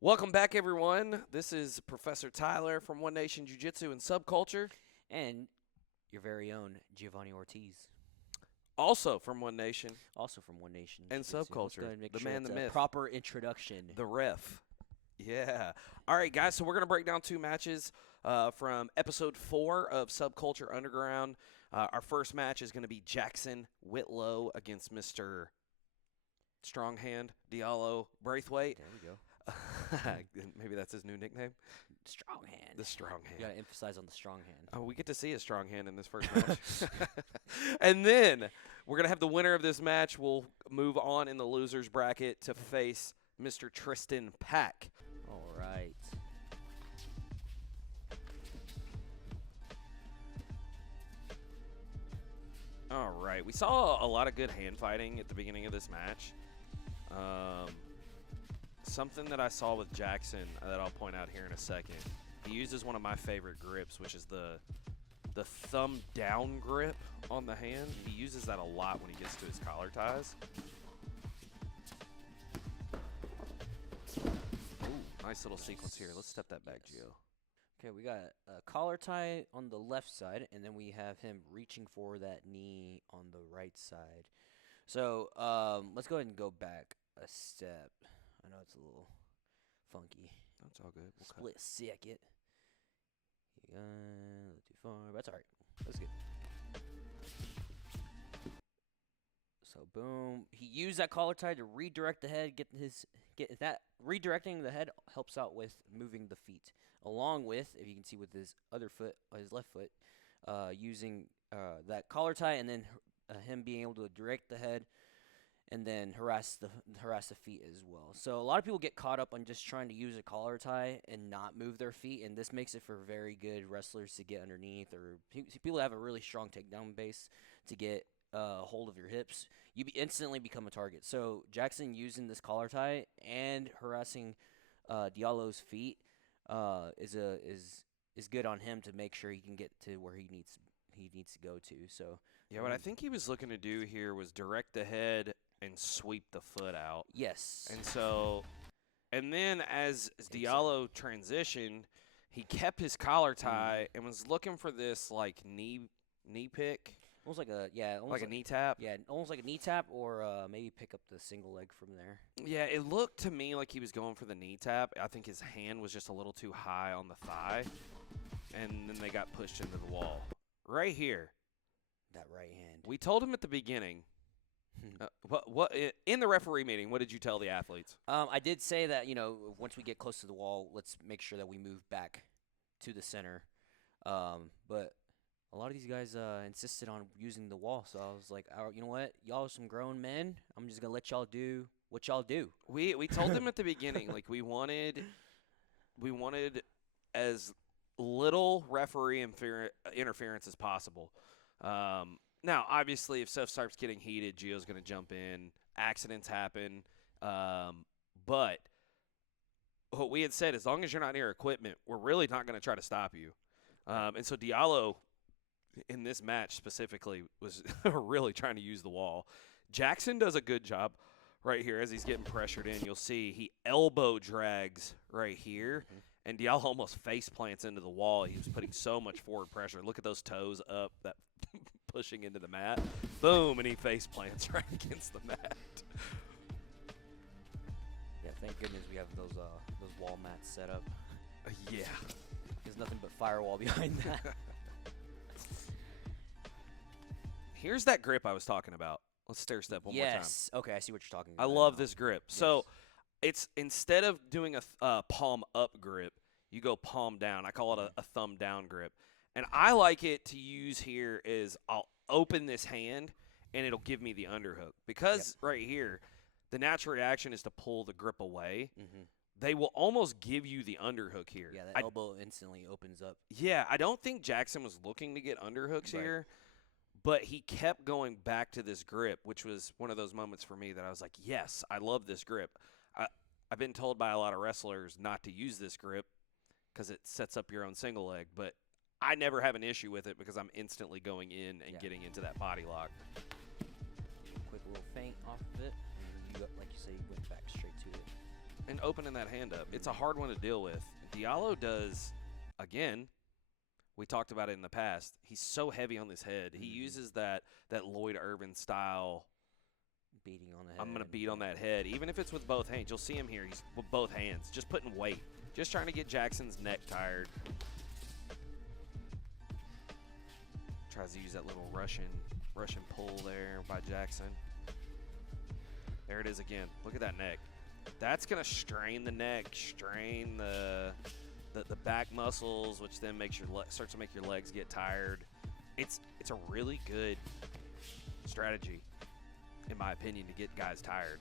Welcome back, everyone. This is Professor Tyler from One Nation Jiu Jitsu and SubCulture. And your very own Jeovany Ortiz. Also from One Nation. Also from One Nation and Jiu Jitsu. Let's SubCulture. go ahead and make The sure man, it's the a myth. proper introduction. The ref. Yeah. All right, guys. So we're going to break down two matches from episode 4 of SubCulture Underground. Our first match is going to be Jackson Whitlow against Mr. Stronghand Diallo Braithwaite. There we go. Maybe that's his new nickname. Strong hand. The strong You hand. gotta emphasize on the strong hand. Oh, we get to see a strong hand in this first match. And then we're going to have the winner of this match. We'll move on in the losers bracket to face Mr. Tristan Pack. All right. All right. We saw a lot of good hand fighting at the beginning of this match. Something that I saw with Jackson that I'll point out here in a second. He uses one of my favorite grips, which is the thumb down grip on the hand. He uses that a lot when he gets to his collar ties. Ooh, nice little sequence here. Let's step that back, Gio. Okay, we got a collar tie on the left side, and then we have him reaching for that knee on the right side. So let's go ahead and go back a step. I know it's a little funky. That's all good. We'll Split second. A little too far, but that's all right. That's good. So boom, he used that collar tie to redirect the head. Redirecting the head helps out with moving the feet, along with, if you can see with his other foot, his left foot, using that collar tie, and then him being able to direct the head. And then harass the feet as well. So a lot of people get caught up on just trying to use a collar tie and not move their feet, and this makes it for very good wrestlers to get underneath, or people that have a really strong takedown base to get hold of your hips. You instantly become a target. So Jackson using this collar tie and harassing Diallo's feet is good on him to make sure he can get to where he needs to go to. So yeah, what I think he was looking to do here was direct the head and sweep the foot out. yes. And then as Diallo transitioned, he kept his collar tie and was looking for this like knee pick. Almost like a Knee tap. Yeah, almost like a knee tap, or maybe pick up the single leg from there. Yeah, it looked to me like he was going for the knee tap. I think his hand was just a little too high on the thigh, and then they got pushed into the wall. Right here. That right hand. We told him at the beginning. What in the referee meeting? What did you tell the athletes? I did say that once we get close to the wall, let's make sure that we move back to the center. But a lot of these guys insisted on using the wall, so I was like, you know what, y'all are some grown men. I'm just gonna let y'all do what y'all do. We told them at the beginning, like we wanted as little referee interference as possible. Now, obviously, if stuff starts getting heated, Gio's going to jump in. Accidents happen. But what we had said, as long as you're not near equipment, we're really not going to try to stop you. And so Diallo, in this match specifically, was really trying to use the wall. Jackson does a good job right here as he's getting pressured in. You'll see he elbow drags right here. And Diallo almost face plants into the wall. He was putting so much forward pressure. Look at those toes up, that pushing into the mat. Boom, and he face plants right against the mat. Yeah, thank goodness we have those wall mats set up. Yeah. There's nothing but firewall behind that. Here's that grip I was talking about. Let's stair step one more time. Yes. Okay, I see what you're talking I about. love this grip. Yes. So it's instead of doing a palm up grip, you go palm down. I call it a thumb down grip. And I like it to use here is I'll open this hand and it'll give me the underhook. Because right here, the natural reaction is to pull the grip away. They will almost give you the underhook here. Yeah, that elbow instantly opens up. Yeah, I don't think Jackson was looking to get underhooks here. But he kept going back to this grip, which was one of those moments for me that I was like, yes, I love this grip. I've been told by a lot of wrestlers not to use this grip because it sets up your own single leg. But I never have an issue with it because I'm instantly going in and getting into that body lock. Quick little feint off of it, and you, like you say, you went back straight to it. and opening that hand up. It's a hard one to deal with. Diallo does, again, we talked about it in the past. He's so heavy on his head. He uses that Lloyd Irvin style. Beating on the head. I'm going to beat on that head. Even if it's with both hands. You'll see him here. He's with both hands. Just putting weight. Just trying to get Jackson's neck tired. Tries to use that little Russian pull there by Jackson. There it is again. Look at that neck. That's going to strain the neck, strain the back muscles, which then makes starts to make your legs get tired. It's a really good strategy, in my opinion, to get guys tired.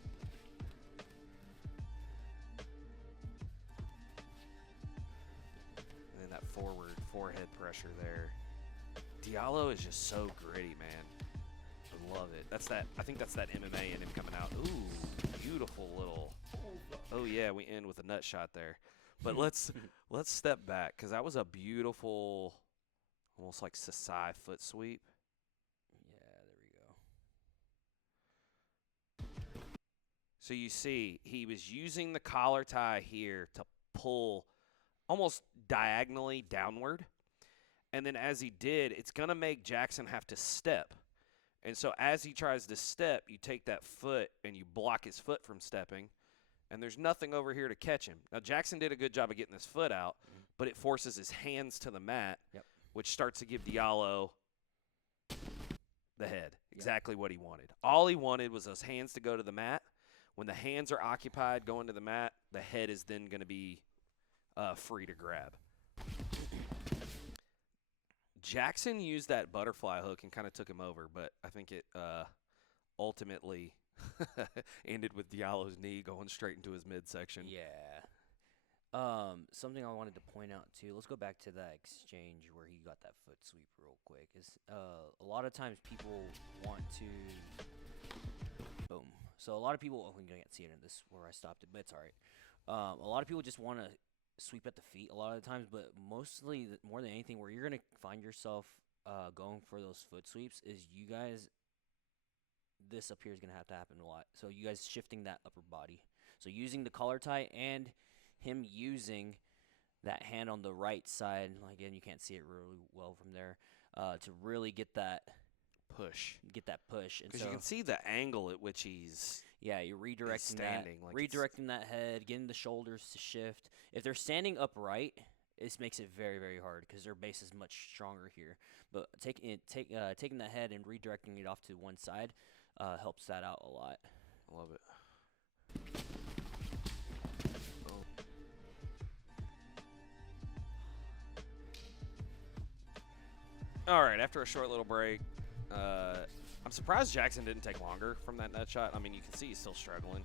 And then that forward forehead pressure there. Diallo is just so gritty, man. I love it. I think that's that MMA in him coming out. Ooh, beautiful little. Oh yeah, we end with a nut shot there. But let's step back, because that was a beautiful, almost like Sasai foot sweep. Yeah, there we go. So you see, he was using the collar tie here to pull almost diagonally downward. And then as he did, it's going to make Jackson have to step. And so as he tries to step, you take that foot and you block his foot from stepping. And there's nothing over here to catch him. Now, Jackson did a good job of getting his foot out, but it forces his hands to the mat, which starts to give Diallo the head. Exactly what he wanted. All he wanted was those hands to go to the mat. When the hands are occupied going to the mat, the head is then going to be free to grab. Jackson used that butterfly hook and kind of took him over, but I think it ultimately ended with Diallo's knee going straight into his midsection. Yeah. Something I wanted to point out too. Let's go back to that exchange where he got that foot sweep real quick. Is a lot of times people want to boom. So a lot of people. Oh, you can't see it in this where I stopped it, but it's all right. A lot of people just want to sweep at the feet a lot of the times, but mostly more than anything, where you're gonna find yourself going for those foot sweeps is you guys. This up here is going to have to happen a lot. So you guys shifting that upper body. So using the collar tie and him using that hand on the right side. Again, you can't see it really well from there. To really get that push. Because you can see the angle at which he's you're redirecting standing. Redirecting that head, getting the shoulders to shift. If they're standing upright, this makes it very, very hard because their base is much stronger here. But taking that head and redirecting it off to one side helps that out a lot. I love it. All right, after a short little break, I'm surprised Jackson didn't take longer from that nut shot. I mean, you can see he's still struggling,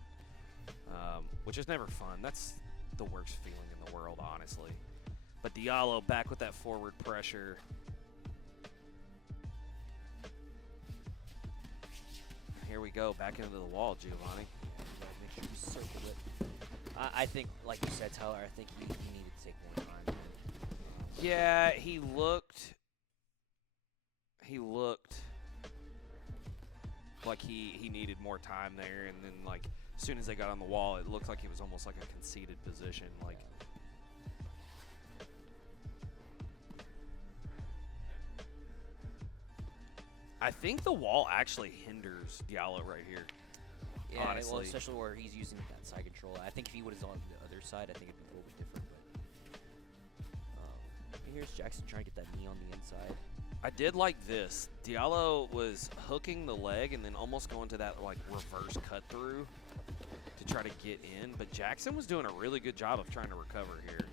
which is never fun. That's the worst feeling in the world, honestly. But Diallo back with that forward pressure. Here we go, back into the wall, Jeovany. Make sure you circle it. I think, like you said, Tyler, I think he needed to take more time. Yeah, he looked like he needed more time there, and then like as soon as they got on the wall, it looked like it was almost like a conceded position. Like, I think the wall actually hinders Diallo right here. Yeah, honestly. well, especially where he's using that side control. I think if he would have on the other side, I think it'd be a little bit different. But here's Jackson trying to get that knee on the inside. I did like this. Diallo was hooking the leg and then almost going to that like reverse cut through to try to get in. But Jackson was doing a really good job of trying to recover here.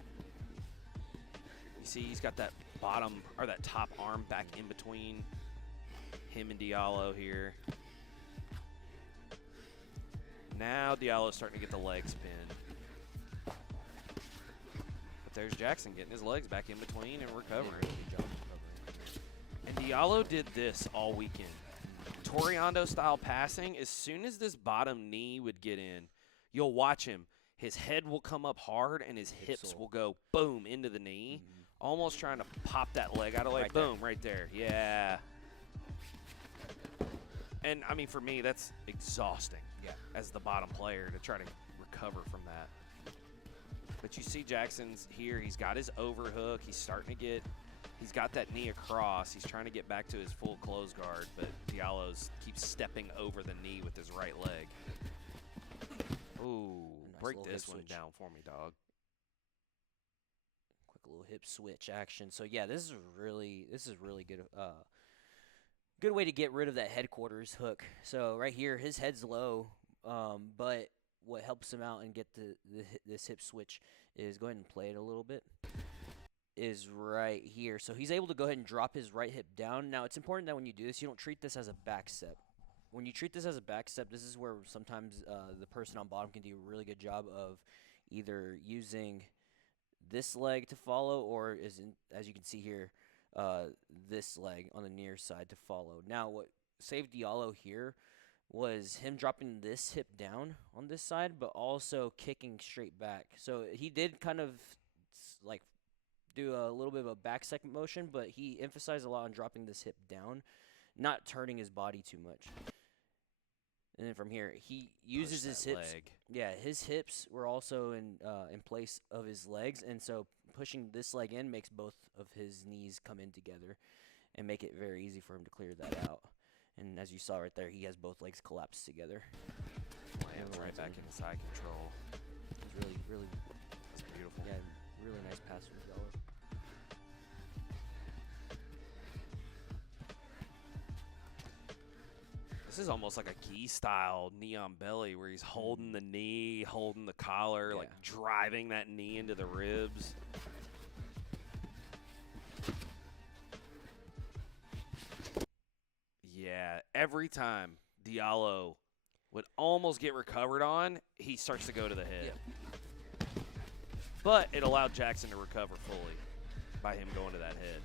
You see, he's got that bottom or that top arm back in between him and Diallo here. Now Diallo's starting to get the leg spin. But there's Jackson getting his legs back in between and recovering. And Diallo did this all weekend. Toriando style passing, as soon as this bottom knee would get in, you'll watch him. His head will come up hard and his hips will go boom into the knee, almost trying to pop that leg out of the way. Boom, right there. Yeah. And, I mean, for me, that's exhausting as the bottom player to try to recover from that. But you see Jackson's here. He's got his overhook. He's starting to get – he's got that knee across. He's trying to get back to his full close guard, but Diallo's keeps stepping over the knee with his right leg. Ooh, Nice break little this hip one switch. down for me, dog. Quick little hip switch action. So yeah, this is really good. Good way to get rid of that headquarters hook. So right here, his head's low, but what helps him out and get this hip switch is go ahead and play it a little bit. Is right here. So he's able to go ahead and drop his right hip down. Now it's important that when you do this, you don't treat this as a back step. When you treat this as a back step, this is where sometimes the person on bottom can do a really good job of either using this leg to follow or, as you can see here, this leg on the near side to follow. Now, what saved Diallo here was him dropping this hip down on this side, but also kicking straight back. So he did kind of like do a little bit of a back second motion, but he emphasized a lot on dropping this hip down, not turning his body too much. And then from here, he uses his hips. Leg. Yeah, his hips were also in place of his legs, and so pushing this leg in makes both of his knees come in together and make it very easy for him to clear that out. And as you saw right there, he has both legs collapsed together. Lands right back into side control. It's really It's beautiful. yeah, really nice pass from Diallo. This is almost like a gi style knee on belly where he's holding the knee, holding the collar, like Yeah. driving that knee into the ribs. Yeah, every time Diallo would almost get recovered on, he starts to go to the head. But it allowed Jackson to recover fully by him going to that head.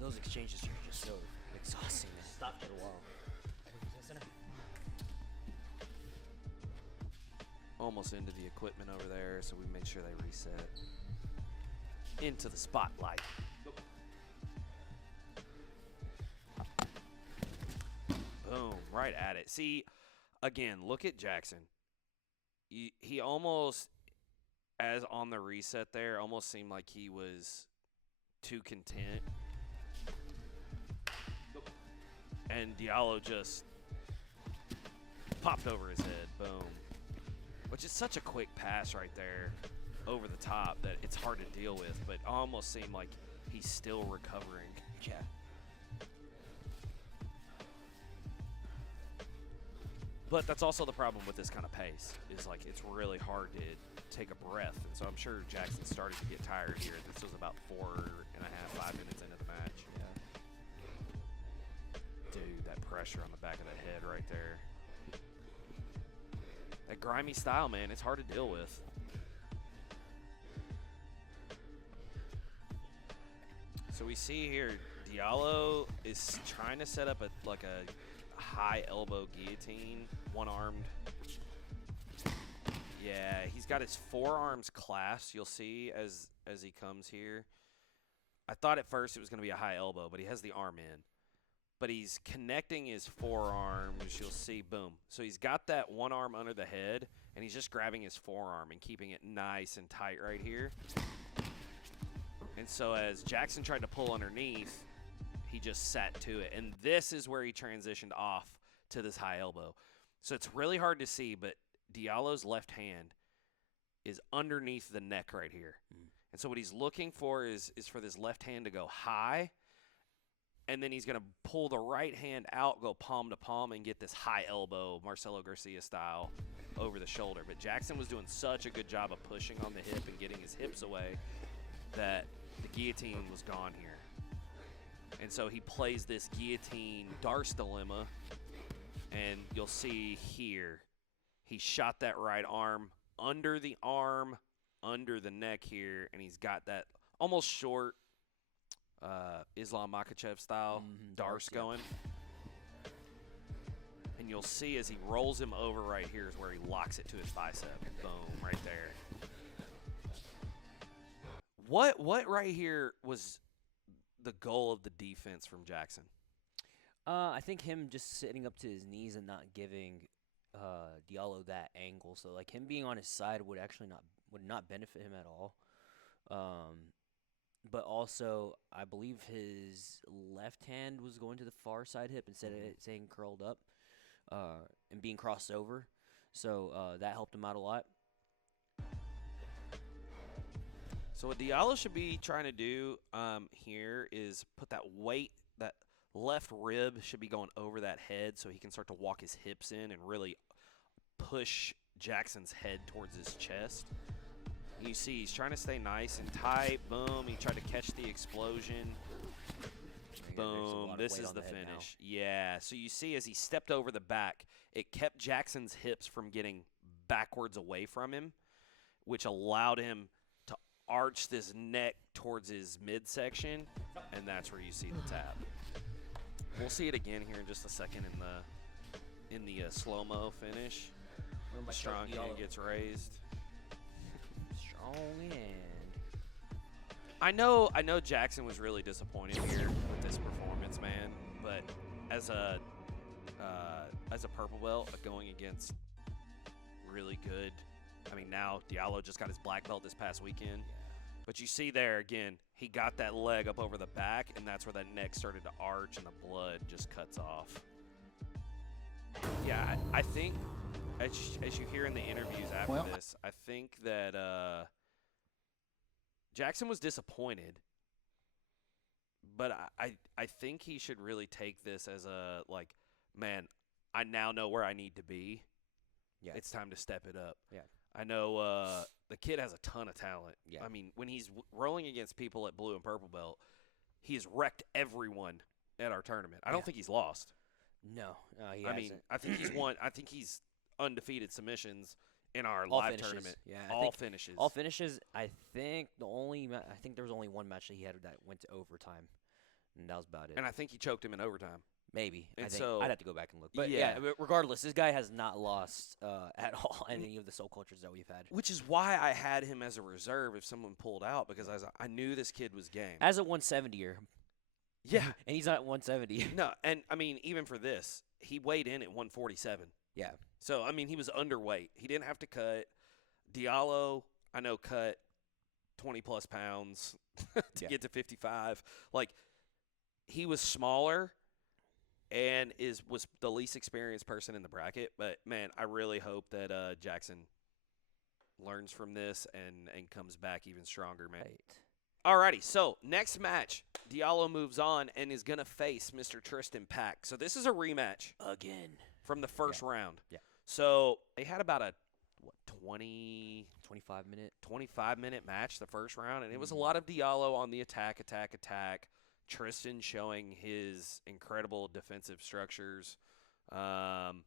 Those exchanges are just so exhausting. Stop for a while. Almost into the equipment over there, so we made sure they reset. Into the spotlight. Boom, right at it. See, again, look at Jackson. He almost, as on the reset there, almost seemed like he was too content. And Diallo just popped over his head. Boom. Which is such a quick pass right there over the top that it's hard to deal with, but almost seemed like he's still recovering. Yeah. But that's also the problem with this kind of pace, is like it's really hard to take a breath. And so I'm sure Jackson started to get tired here. This was about 4.5, 5 minutes into the match. Yeah. Dude, that pressure on the back of the head right there. That grimy style, man, it's hard to deal with. So we see here, Diallo is trying to set up a high elbow guillotine, one-armed. Yeah, he's got his forearms clasped, you'll see, as he comes here. I thought at first it was going to be a high elbow, but he has the arm in. But he's connecting his forearms, you'll see, boom. So he's got that one arm under the head, and he's just grabbing his forearm and keeping it nice and tight right here. And so as Jackson tried to pull underneath, he just sat to it. And this is where he transitioned off to this high elbow. So it's really hard to see, but Diallo's left hand is underneath the neck right here. And so what he's looking for is for this left hand to go high, and then he's going to pull the right hand out, go palm to palm, and get this high elbow, Marcelo Garcia style, over the shoulder. But Jackson was doing such a good job of pushing on the hip and getting his hips away that the guillotine was gone here. And so he plays this guillotine Darce dilemma, and you'll see here, he shot that right arm, under the neck here, and he's got that almost short Islam Makhachev style Darce going. And you'll see as he rolls him over right here is where he locks it to his bicep. Boom, right there. What right here was the goal of the defense from Jackson? I think him just sitting up to his knees and not giving Diallo that angle. So like him being on his side would actually not benefit him at all. But also I believe his left hand was going to the far side hip instead of it saying curled up, and being crossed over. So that helped him out a lot. So what Diallo should be trying to do here is put that weight, that left rib should be going over that head so he can start to walk his hips in and really push Jackson's head towards his chest. You see he's trying to stay nice and tight. Boom, he tried to catch the explosion. Boom, this is the finish. Yeah, so you see as he stepped over the back, it kept Jackson's hips from getting backwards away from him, which allowed him to arch this neck towards his midsection, and that's where you see the tap. We'll see it again here in just a second in the slow-mo finish. Strong hand gets raised. Strong hand. I know Jackson was really disappointed here with this performance, man. But as a purple belt going against really good, I mean, now Diallo just got his black belt this past weekend. But you see there again, he got that leg up over the back, and that's where that neck started to arch, and the blood just cuts off. Yeah, I think as you hear in the interviews after this, I think that Jackson was disappointed, but I think he should really take this as a, like, man, I now know where I need to be. Yeah. It's time to step it up. Yeah. I know the kid has a ton of talent. Yeah. I mean, when he's rolling against people at blue and purple belt, he has wrecked everyone at our tournament. I don't think he's lost. No, he I hasn't. mean, I think he's won. I think he's undefeated submissions in our All live finishes. tournament. Yeah, all finishes. All finishes. I think there was only one match that he had that went to overtime, and that was about it. And I think he choked him in overtime. Maybe. And I think so- I'd have to go back and look. But Yeah. regardless, this guy has not lost at all in any of the SubCultures that we've had. Which is why I had him as a reserve if someone pulled out, because I knew this kid was game. As a 170er. Yeah. And he's not at 170. No, and I mean, even for this, he weighed in at 147. Yeah. So, I mean, he was underweight. He didn't have to cut. Diallo, I know, cut 20-plus pounds to get to 55. Like, he was smaller and was the least experienced person in the bracket. But, man, I really hope that Jackson learns from this and comes back even stronger, man. Right. Alrighty, so next match, Diallo moves on and is going to face Mr. Tristan Pack. So this is a rematch. Again. From the first round. Yeah. So they had about a 25 minute match the first round, and it was a lot of Diallo on the attack. Tristan showing his incredible defensive structures. And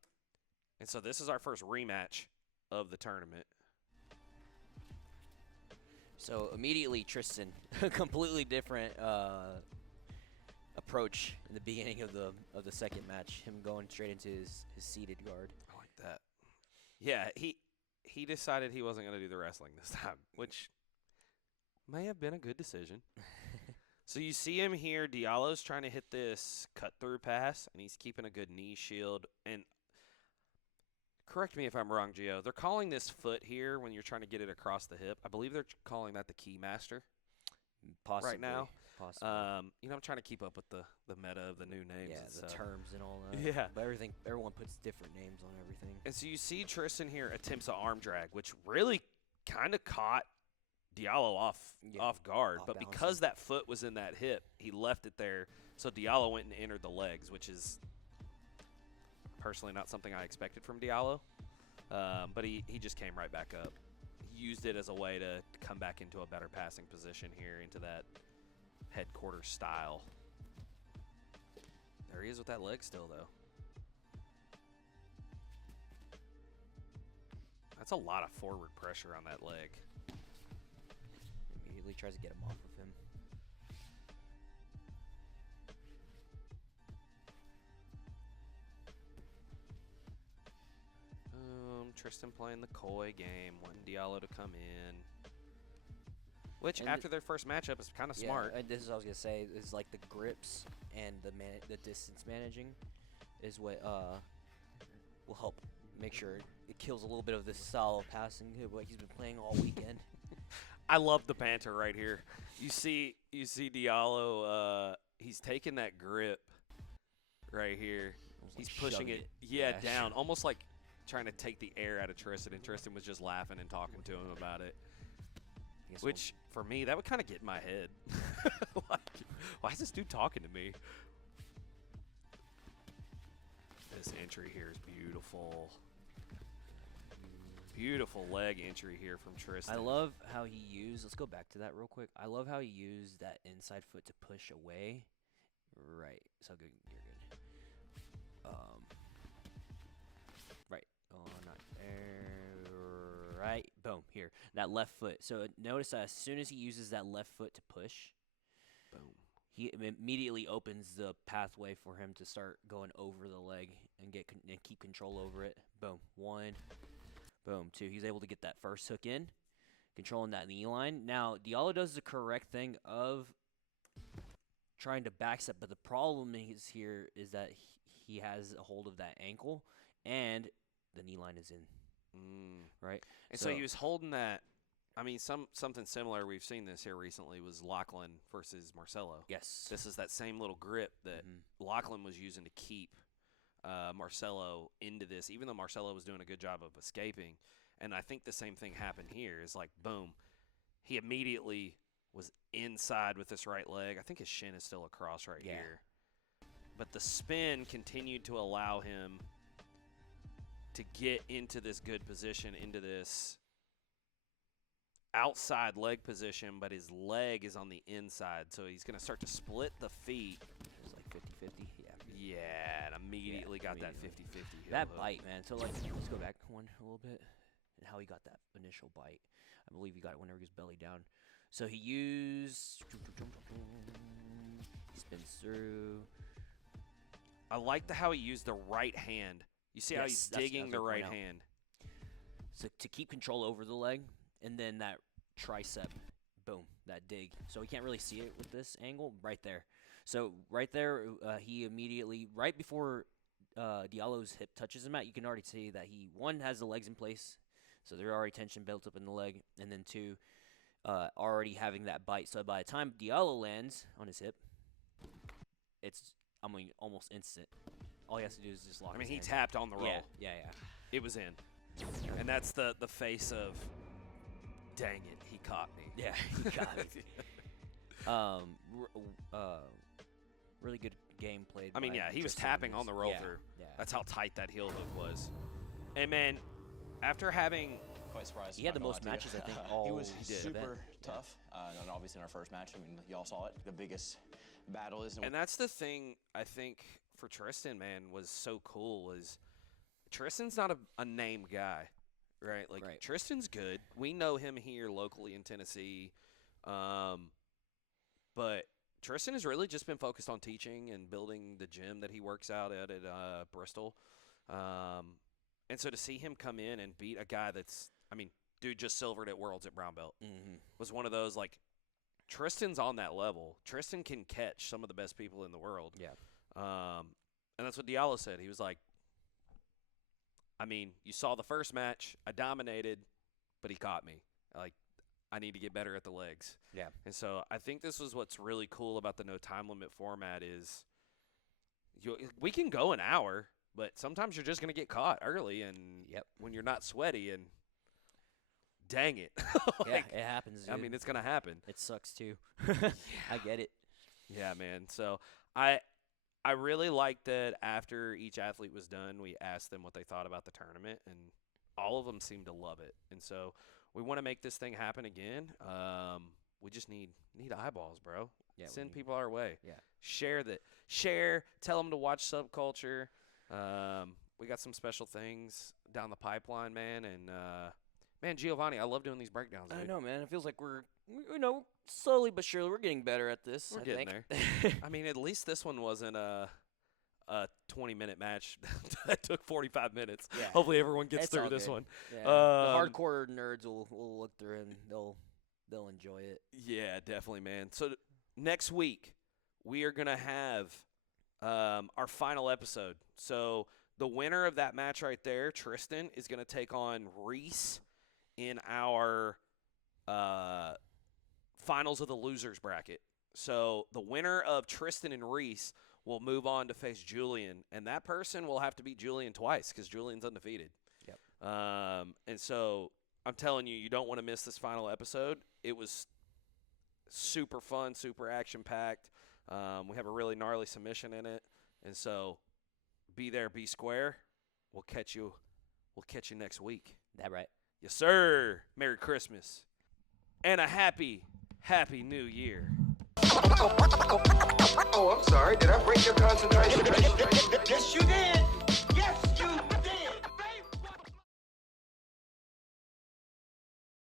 so this is our first rematch of the tournament. So immediately Tristan, completely different approach in the beginning of the second match. Him going straight into his seated guard. I like that. Yeah, he decided he wasn't going to do the wrestling this time, which may have been a good decision. So you see him here. Diallo's trying to hit this cut-through pass, and he's keeping a good knee shield. And correct me if I'm wrong, Gio. They're calling this foot here when you're trying to get it across the hip. I believe they're calling that the key master. Possibly. Right now. Possibly. I'm trying to keep up with the meta of the new names. Yeah, and the stuff. terms and all that. Yeah. But everyone puts different names on everything. And so you see Tristan here attempts an arm drag, which really kind of caught Diallo off guard. But because that foot was in that hip, he left it there. So Diallo went and entered the legs, which is personally not something I expected from Diallo. But he just came right back up. He used it as a way to come back into a better passing position here, into that headquarters style. There he is with that leg still, though. That's a lot of forward pressure on that leg. Immediately tries to get him off of him. Tristan playing the coy game, wanting Diallo to come in. Which, And after their first matchup, is kind of smart. And this is what I was gonna say. Is like the grips and the distance managing is what will help make sure it kills a little bit of this style of passing, what he's been playing all weekend. I love the banter right here. You see Diallo. He's taking that grip right here. He's Like pushing shoving it, down, almost like trying to take the air out of Tristan. And Tristan was just laughing and talking to him about it. Which, for me, that would kind of get in my head. Like, why is this dude talking to me? This entry here is beautiful. Beautiful leg entry here from Tristan. I love how he used, let's go back to that real quick. I love how he used that inside foot to push away. Right. So good. You're good. Right. Oh, not there. Right. Boom. Here. That left foot. So notice that as soon as he uses that left foot to push, boom, he immediately opens the pathway for him to start going over the leg and keep control over it. Boom. 1. Boom. 2. He's able to get that first hook in, controlling that knee line. Now, Diallo does the correct thing of trying to backstep, but the problem is that he has a hold of that ankle, and the knee line is in. Right? And so he was holding that. I mean, something similar, we've seen this here recently, was Lachlan versus Marcelo. Yes. This is that same little grip that Lachlan was using to keep Marcelo into this, even though Marcelo was doing a good job of escaping. And I think the same thing happened here. Is like, boom, he immediately was inside with this right leg. I think his shin is still across right here. But the spin continued to allow him to get into this good position, into this outside leg position, but his leg is on the inside. So he's going to start to split the feet. It was like 50-50. Yeah, and immediately got that 50-50. That bite, man. So, like, let's go back a little bit and how he got that initial bite. I believe he got it whenever he was belly down. So he used, spins through. I like how he used the right hand. You see how he's digging the right hand. So to keep control over the leg, and then that tricep, boom, that dig. So we can't really see it with this angle right there. So right there, he immediately, right before Diallo's hip touches him out, you can already see that he, 1, has the legs in place. So there's already tension built up in the leg. And then 2, already having that bite. So by the time Diallo lands on his hip, it's, almost instant. All he has to do is just lock his he hand. tapped on the roll. Yeah. It was in. And that's the face of, dang it, he caught me. Yeah, he got me. Really good game played. I mean, he was tapping on the roll through. Yeah. That's how tight that heel hook was. And, man, after having – quite surprised. He had the most matches, I think, all he was did. super tough. And obviously in our first match, I mean, y'all saw it. The biggest battle is. And that's the thing I think for Tristan, man, was so cool was Tristan's not a name guy, right? Like Tristan's good. We know him here locally in Tennessee, but Tristan has really just been focused on teaching and building the gym that he works out at Bristol. And so to see him come in and beat a guy that's, I mean, dude just silvered at Worlds at brown belt was one of those, like, Tristan's on that level. Tristan can catch some of the best people in the world. Yeah. And that's what Diallo said. He was like, I mean, you saw the first match. I dominated, but he caught me. Like, I need to get better at the legs. Yeah. And so I think this is what's really cool about the no time limit format is we can go an hour, but sometimes you're just going to get caught early and when you're not sweaty and dang it. Like, it happens, dude. I mean, it's going to happen. It sucks too. I get it. Yeah, man. So I really liked that after each athlete was done, we asked them what they thought about the tournament, and all of them seemed to love it. And so we want to make this thing happen again. We just need eyeballs, bro. Yeah, Send people our way. Yeah. Share. Tell them to watch SubCulture. We got some special things down the pipeline, man. And, man, Jeovany, I love doing these breakdowns, dude. I know, man. It feels like we're slowly but surely we're getting better at this. We're I getting think. there. I mean, at least this one wasn't a 20-minute match that took 45 minutes. Yeah. Hopefully everyone gets It's through all this good. one. Yeah. The hardcore nerds will look through and they'll enjoy it. Yeah, definitely, man. So next week we are going to have our final episode. So the winner of that match right there, Tristan, is going to take on Reese in our finals of the losers bracket. So the winner of Tristan and Reese will move on to face Julian, and that person will have to beat Julian twice because Julian's undefeated. Yep. And so I'm telling you, you don't want to miss this final episode. It was super fun, super action-packed. We have a really gnarly submission in it, and so be there, be square. We'll catch you next week. That right? Yes, sir. Merry Christmas and a happy New Year. Oh, I'm sorry. Did I break your concentration? Yes, you did.